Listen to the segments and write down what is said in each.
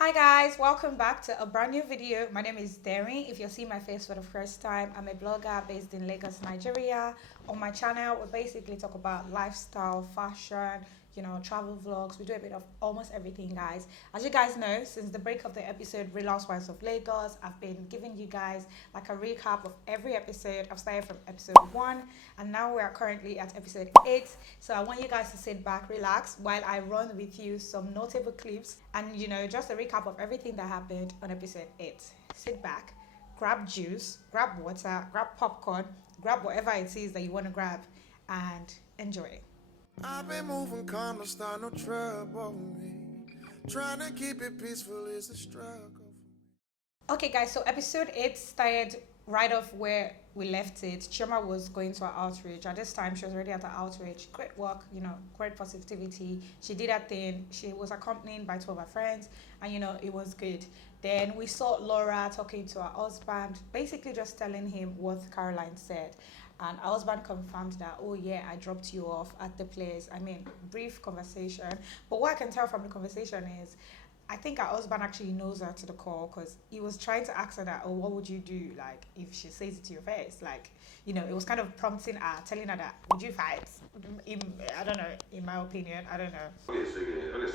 Hi guys, welcome back to a brand new video. My name is Derry. If you're seeing my face for the first time, I'm a blogger based in Lagos, Nigeria. On my channel, we basically talk about lifestyle, fashion, travel vlogs. We do a bit of almost everything, guys. As you guys know, since the break of the episode Real Housewives of Lagos, I've been giving you guys like a recap of every episode. I've started from episode 1 and now we are currently at episode 8. So I want you guys to sit back, relax while I run with you some notable clips and just a recap of everything that happened on episode 8. Sit back, grab juice, grab water, grab popcorn, grab whatever it is that you want to grab and enjoy. I've been moving calm, don't start no trouble me. Trying to keep it peaceful is a struggle. Okay guys, so episode 8 started right off where we left it. Chioma was going to her outreach. At this time, she was already at her outreach. Great work, great positivity. She did her thing. She was accompanied by two of her friends, and it was good. Then we saw Laura talking to her husband, basically just telling him what Caroline said. And her husband confirmed that, oh yeah, I dropped you off at the place. I mean, brief conversation. But what I can tell from the conversation is, I think her husband actually knows her to the core because he was trying to ask her that, oh, what would you do, like, if she says it to your face? Like, it was kind of prompting her, telling her that, would you fight? I don't know, in my opinion, I don't know. Okay, so the same thing. Okay,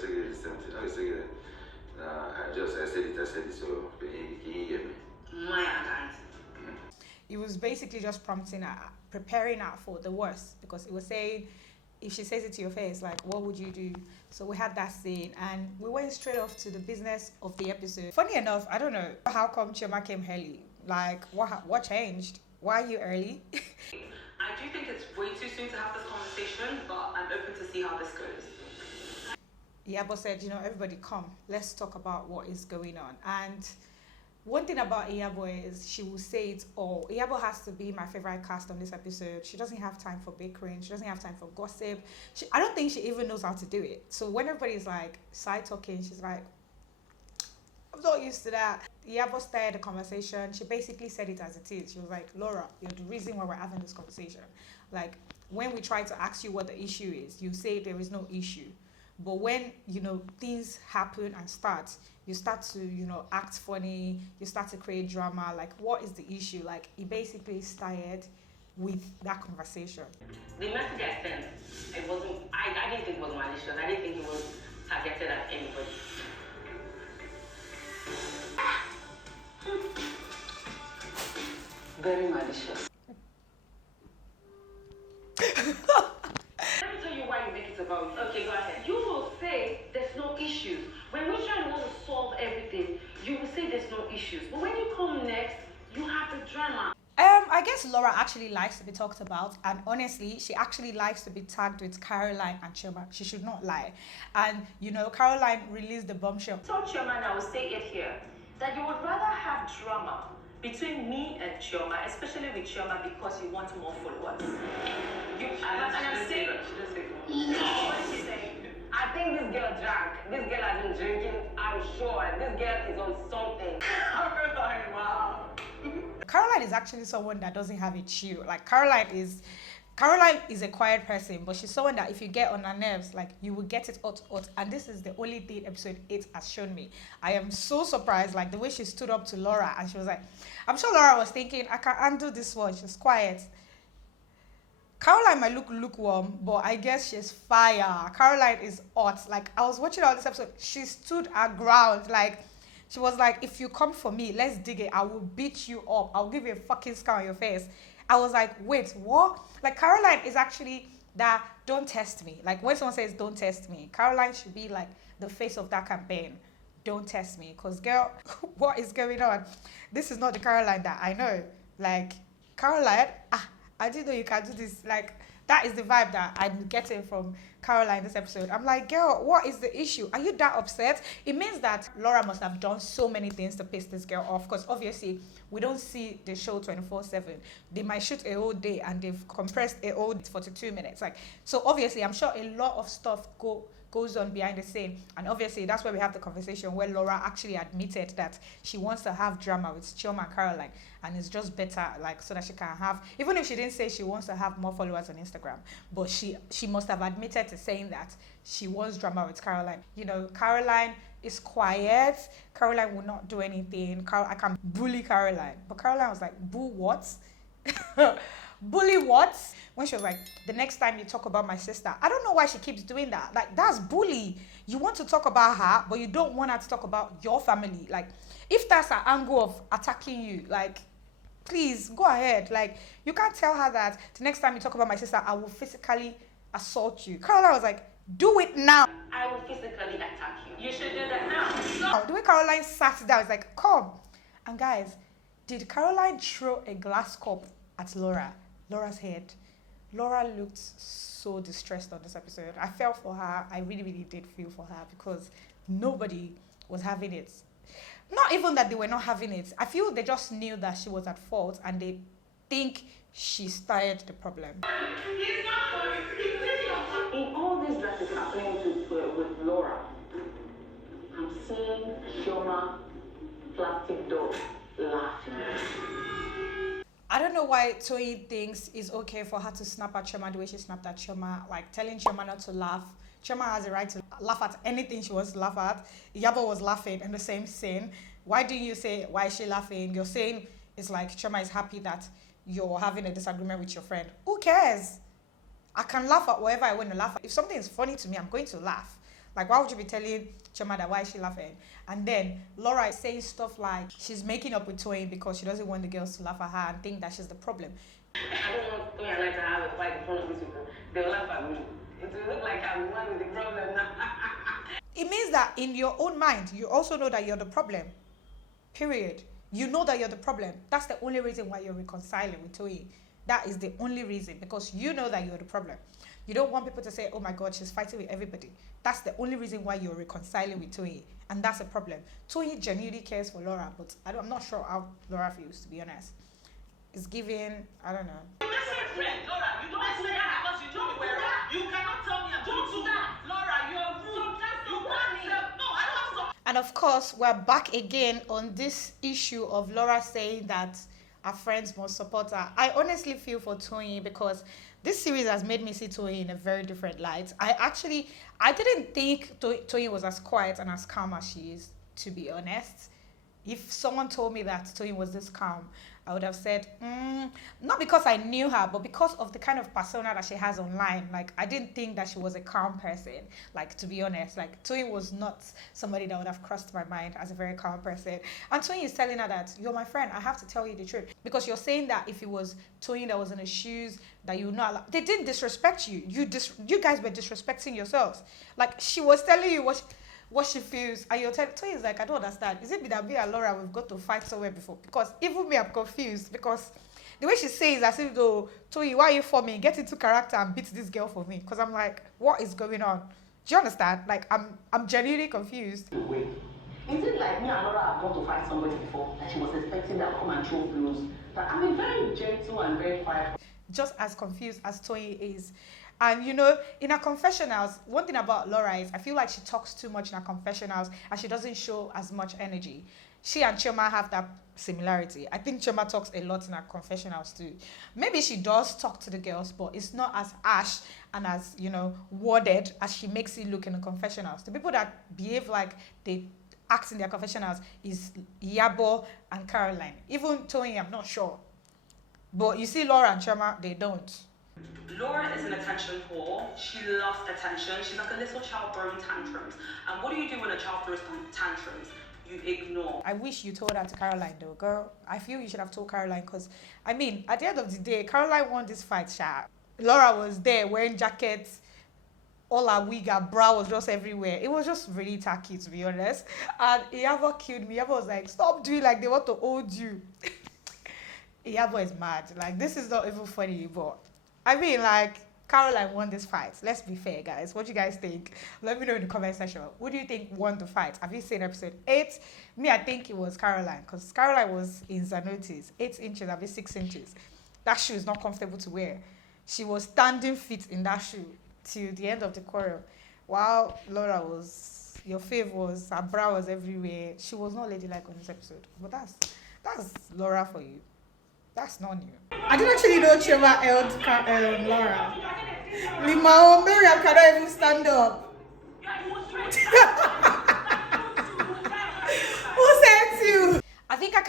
so I said it, so can you get me? My account. It was basically just prompting her, preparing her for the worst because it was saying, if she says it to your face, like, what would you do? So we had that scene and we went straight off to the business of the episode. Funny enough, I don't know how come Chioma came early. Like, what changed? Why are you early? I do think it's way too soon to have this conversation, but I'm open to see how this goes. Iyabo said, everybody come, let's talk about what is going on. And one thing about Iyabo is she will say it all. Iyabo has to be my favorite cast on this episode. She doesn't have time for bickering. She doesn't have time for gossip. I don't think she even knows how to do it. So when everybody's like side talking, she's like, I'm not used to that. Iyabo started the conversation. She basically said it as it is. She was like, Laura, you're the reason why we're having this conversation. Like, when we try to ask you what the issue is, you say there is no issue. But when, things happen and start, you start to, act funny, you start to create drama. Like, what is the issue? Like, he basically started with that conversation. The message I sent, I didn't think it was malicious. I didn't think it was targeted at anybody. Very malicious. Let me tell you why you make it about. Okay, go ahead. You will say there's no issues. When we try to want to solve everything, you will say there's no issues. But when you come next, you have the drama. I guess Laura actually likes to be talked about, and honestly, she actually likes to be tagged with Caroline and Chioma. She should not lie. And Caroline released the bombshell. So Chioma, and I will say it here, that you would rather have drama between me and Chioma, especially with Chioma, because you want more followers. I'm saying, what did she say? I think this girl drank. This girl has been drinking. I'm sure this girl is on something. Wow. Caroline is actually someone that doesn't have a chill. Like, Caroline is a quiet person, but she's someone that if you get on her nerves, like, you will get it out. And this is the only thing episode 8 has shown me. I am so surprised, like, the way she stood up to Laura and she was like, I'm sure Laura was thinking, I can undo this one. She's quiet. Caroline might look lukewarm, but I guess she's fire. Caroline is hot. Like, I was watching all this episode, she stood her ground. Like, she was like, if you come for me, let's dig it. I will beat you up. I'll give you a fucking scar on your face. I was like, wait, what? Like, Caroline is actually that don't test me. Like, when someone says don't test me, Caroline should be like the face of that campaign. Don't test me. Because, girl, what is going on? This is not the Caroline that I know. Like, Caroline, I didn't know you can do this. Like, that is the vibe that I'm getting from Caroline this episode. I'm like, girl, what is the issue? Are you that upset? It means that Laura must have done so many things to piss this girl off, because obviously we don't see the show 24/7. They might shoot a whole day and they've compressed a whole 42 minutes. Like, so obviously I'm sure a lot of stuff goes on behind the scene, and obviously that's where we have the conversation where Laura actually admitted that she wants to have drama with Chioma and Caroline, and it's just better, like, so that she can have, even if she didn't say she wants to have more followers on Instagram, but she must have admitted to saying that she wants drama with Caroline. Caroline is quiet. Caroline will not do anything. I can bully Caroline. But Caroline was like, boo what? Bully what? When she was like, the next time you talk about my sister. I don't know why she keeps doing that. Like, that's bully. You want to talk about her, but you don't want her to talk about your family. Like, if that's her angle of attacking you, like, please go ahead. Like, you can't tell her that the next time you talk about my sister, I will physically assault you. Caroline was like, do it now. I will physically attack you. You should do that now. The way Caroline sat down, it's like, come. And guys, did Caroline throw a glass cup at Laura's head? Laura looked so distressed on this episode. I felt for her. I really, really did feel for her because nobody was having it. Not even that they were not having it. I feel they just knew that she was at fault and they think she started the problem. In all this that is happening with Laura, I'm seeing Chioma plastic doll laughing. I don't know why Toyin thinks it's okay for her to snap at Chioma the way she snapped at Chioma, like telling Chioma not to laugh. Chioma has a right to laugh at anything she wants to laugh at. Iyabo was laughing in the same scene. Why do you say, why is she laughing? You're saying it's like Chioma is happy that you're having a disagreement with your friend. Who cares? I can laugh at whatever I want to laugh at. If something is funny to me, I'm going to laugh. Like, why would you be telling Chioma that why is she laughing? And then Laura is saying stuff like she's making up with Toyin because she doesn't want the girls to laugh at her and think that she's the problem. I don't want Toyin and I to have a fight in front of these people. They'll laugh at me. It will look like I'm the one with the problem now. It means that in your own mind, you also know that you're the problem. Period. You know that you're the problem. That's the only reason why you're reconciling with Toyin. That is the only reason, because you know that you're the problem. You don't want people to say, oh my God, she's fighting with everybody. That's the only reason why you're reconciling with Toyin. And that's a problem. Toyin genuinely cares for Laura, but I'm not sure how Laura feels, to be honest. It's giving, I don't know. Laura, you don't do that because you know me well. You cannot tell me don't do that. Laura, you're rude. You can't help. No, I don't have to. And of course, we're back again on this issue of Laura saying that our friends must support her. I honestly feel for Toyin because this series has made me see Toyin in a very different light. I didn't think Toyin was as quiet and as calm as she is, to be honest. If someone told me that Toyin was this calm, I would have said, not because I knew her, but because of the kind of persona that she has online. Like, I didn't think that she was a calm person. Like, to be honest, like, Toyin was not somebody that would have crossed my mind as a very calm person. And Toyin is telling her that, you're my friend, I have to tell you the truth. Because you're saying that if it was Toyin that was in the shoes, that you would not allow. They didn't disrespect you. You guys were disrespecting yourselves. Like, she was telling you what she feels, and you're telling Toyin is like, I don't understand. Is it me that me and Laura we've got to fight somewhere before? Because even me, I'm confused because the way she says as if though, Toyin, why are you for me? Get into character and beat this girl for me. Because I'm like, what is going on? Do you understand? Like, I'm genuinely confused. Wait, is it like me and Laura have gone to fight somebody before that she was expecting that come and throw blows? But I mean, very gentle and very quiet. Just as confused as Toyin is. And you know, in her confessionals, one thing about Laura is I feel like she talks too much in her confessionals and she doesn't show as much energy. She and Chioma have that similarity. I think Chioma talks a lot in her confessionals too. Maybe she does talk to the girls, but it's not as harsh and as, you know, worded as she makes it look in the confessionals. The people that behave like they act in their confessionals is Iyabo and Caroline. Even Toyin, I'm not sure. But you see Laura and Chioma, they don't. Laura is an attention whore. She loves attention. She's like a little child throwing tantrums. And what do you do when a child throws tantrums? You ignore. I wish you told that to Caroline though, girl. I feel you should have told Caroline because, I mean, at the end of the day, Caroline won this fight, sha. Laura was there wearing jackets. All her wig, her bra was just everywhere. It was just really tacky, to be honest. And Iyabo killed me. Iyabo was like, stop doing like they want to hold you. Iyabo is mad. Like, this is not even funny, but I mean, like, Caroline won this fight. Let's be fair, guys. What do you guys think? Let me know in the comment section. Who do you think won the fight? Have you seen episode 8? Me, I think it was Caroline, because Caroline was in Zanotis. 8 inches, I mean 6 inches. That shoe is not comfortable to wear. She was standing fit in that shoe till the end of the quarrel. While Laura was, your fave was, her bra was everywhere. She was not ladylike on this episode. But that's Laura for you. That's not new. I didn't actually know Chioma held Laura. Limao, Miriam cannot even stand up.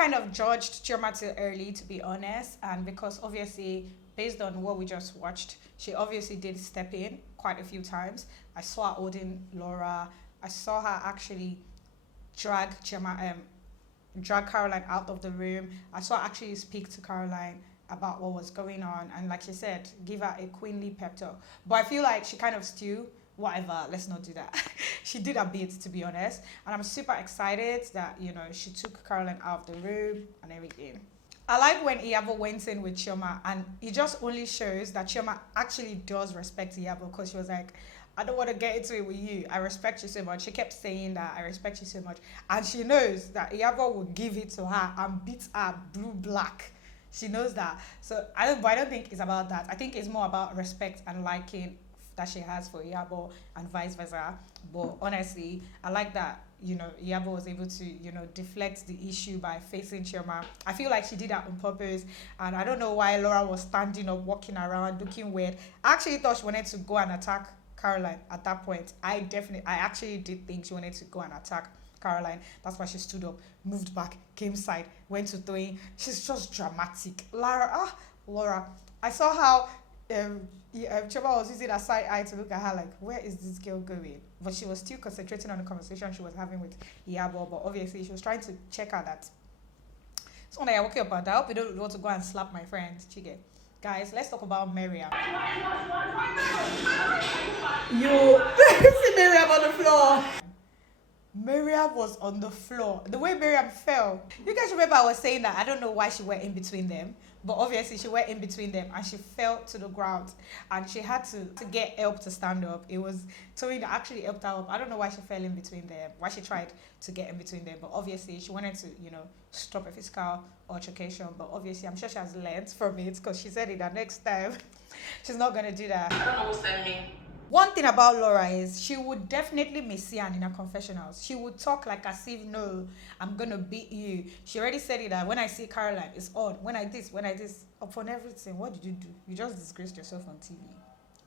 kind of judged Chioma too early, to be honest, and because obviously, based on what we just watched, she obviously did step in quite a few times. I saw her holding Laura. I saw her actually drag Caroline out of the room. I saw her actually speak to Caroline about what was going on, and like she said, give her a queenly pep talk. But I feel like she kind of still, whatever, let's not do that. She did a bit, to be honest, and I'm super excited that, you know, she took Caroline out of the room and everything. I like when Iyabo went in with Chioma, and it just only shows that Chioma actually does respect Iyabo, because she was like, I don't want to get into it with you. I respect you so much. She kept saying that, I respect you so much. And she knows that Iyabo will give it to her and beat her blue-black. She knows that. So I don't think it's about that. I think it's more about respect and liking that she has for Iyabo and vice versa. But honestly, I like that, you know, Iyabo was able to, you know, deflect the issue by facing Chioma. I feel like she did that on purpose, and I don't know why Laura was standing up, walking around, looking weird. I actually thought she wanted to go and attack Caroline at that point. I actually did think she wanted to go and attack Caroline. That's why she stood up, moved back, came side, went to Toyin. She's just dramatic. Laura. I saw how Chioma was using a side eye to look at her like, where is this girl going? But she was still concentrating on the conversation she was having with Iyabo. But obviously, she was trying to check her that. So when I walk up, I hope you don't want to go and slap my friend, Chige. Guys, let's talk about Miriam. You see Miriam on the floor. Miriam was on the floor. The way Miriam fell. You guys remember I was saying that I don't know why she went in between them. But obviously she went in between them and she fell to the ground. And she had to get help to stand up. It was Toyin that actually helped her up. I don't know why she fell in between them. Why she tried to get in between them. But obviously she wanted to, you know, stop a physical altercation. But obviously I'm sure she has learned from it, because she said it that next time she's not going to do that. I don't know who sent me. One thing about Laura is she would definitely messian in her confessionals. She would talk like as if, no, I'm going to beat you. She already said it that when I see Caroline, it's on. When I this, upon everything, what did you do? You just disgraced yourself on TV,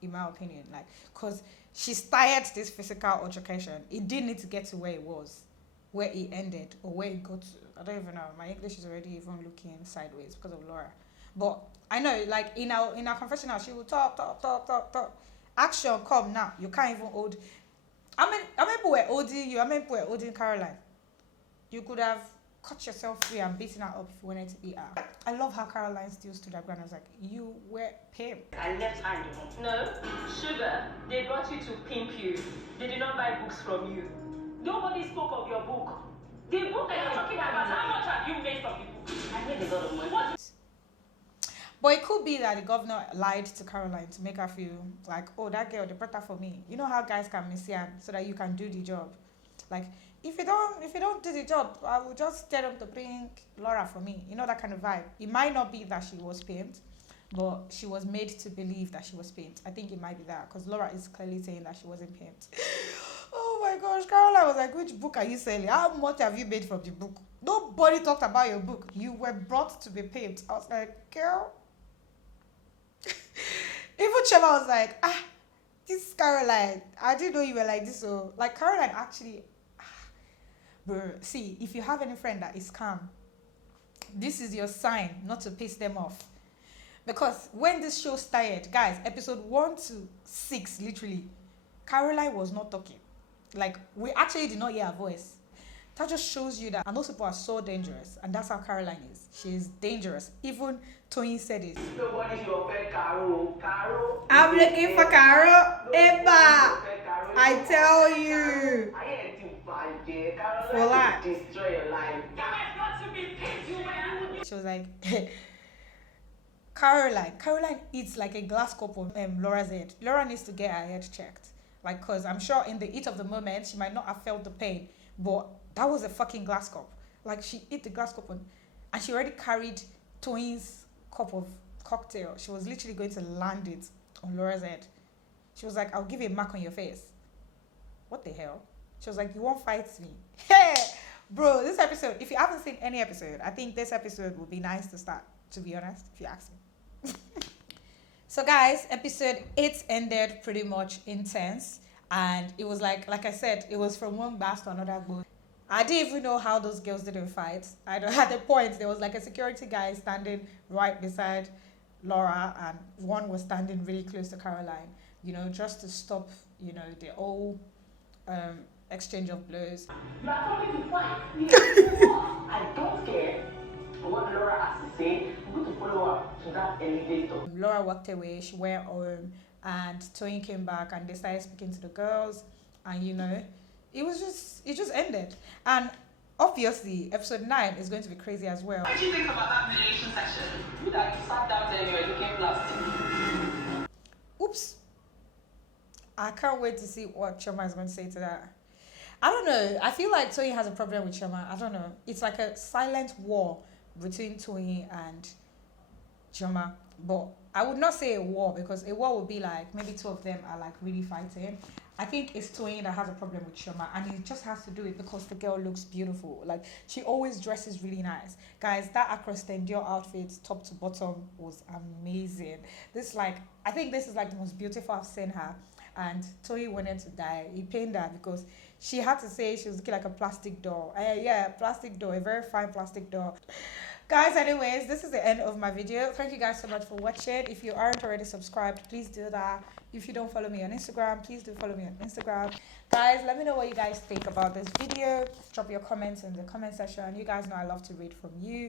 in my opinion. Like, because she started this physical altercation. It didn't need to get to where it was, where it ended, or where it got to. I don't even know. My English is already even looking sideways because of Laura. But I know, like, in our confessional, she would talk. Action, come now. You can't even hold. How many people were holding you? How many people were holding Caroline? You could have cut yourself free and beaten her up if you wanted to beat her. I love how Caroline still stood her ground. I was like, you were pimped. I left her in the room. No, Sugar, they brought you to pimp you. They did not buy books from you. Nobody spoke of your book. The book that you're talking about, how much have you made from the book? I made a lot of money. What? But it could be that the governor lied to Caroline to make her feel like, oh, that girl, they brought her for me. You know how guys can messian so that you can do the job. Like, if you don't do the job, I will just tell them to bring Laura for me. You know, that kind of vibe. It might not be that she was pimped, but she was made to believe that she was pimped. I think it might be that, because Laura is clearly saying that she wasn't pimped. Oh my gosh, Caroline was like, which book are you selling? How much have you made from the book? Nobody talked about your book. You were brought to be pimped. I was like, girl. Even Chioma was like, this Caroline, I didn't know you were like this. So, like, Caroline actually, bro, see, if you have any friend that is calm, this is your sign not to piss them off. Because when this show started, guys, episode 1 to 6, literally, Caroline was not talking. Like, we actually did not hear her voice. That just shows you that, and those people are so dangerous, and that's how Caroline is. She is dangerous. Even Toyin said it. Nobody's your friend, Caro. I'm looking for Caro. Eba, I tell you. I ain't too bad, Caro. For that. Destroy your life. She was like, Caroline eats like a glass cup of Laura's head. Laura needs to get her head checked. Like, because I'm sure in the heat of the moment, she might not have felt the pain, but that was a fucking glass cup. Like, she ate the glass cup and she already carried Toyin's cup of cocktail. She was literally going to land it on Laura's head. She was like, I'll give you a mark on your face. What the hell? She was like, you won't fight me. Hey, bro, this episode, if you haven't seen any episode, I think this episode would be nice to start, to be honest, if you ask me. So guys, episode 8 ended pretty much intense. And it was like I said, it was from one bass to another goal. I didn't even know how those girls didn't fight. I don't, at the point there was like a security guy standing right beside Laura, and one was standing really close to Caroline. You know, just to stop, you know, the whole exchange of blows. You are coming to fight. I don't care what Laura has to say. I'm going to follow her to that elevator. Laura walked away. She went home, and Toyin came back, and they started speaking to the girls, and you know, it just ended. And obviously, episode 9 is going to be crazy as well. What did you think about that mediation session? You that sat down there and you were looking plastic. Oops. I can't wait to see what Chioma is going to say to that. I don't know. I feel like Toyin has a problem with Chioma. I don't know. It's like a silent war between Toyin and Chioma. But I would not say a war, because a war would be like maybe two of them are like really fighting. I think it's Toyin that has a problem with Chioma, and he just has to do it because the girl looks beautiful. Like, she always dresses really nice. Guys, that Across Dior outfit, top to bottom, was amazing. This, like, I think this is like the most beautiful I've seen her. And Toyin wanted to die. He pained her because she had to say she was looking like a plastic doll. Yeah, plastic doll, a very fine plastic doll. Guys, anyways, this is the end of my video. Thank you guys so much for watching. If you aren't already subscribed, please do that. If you don't follow me on Instagram, please do follow me on Instagram. Guys, let me know what you guys think about this video. Drop your comments in the comment section. You guys know I love to read from you.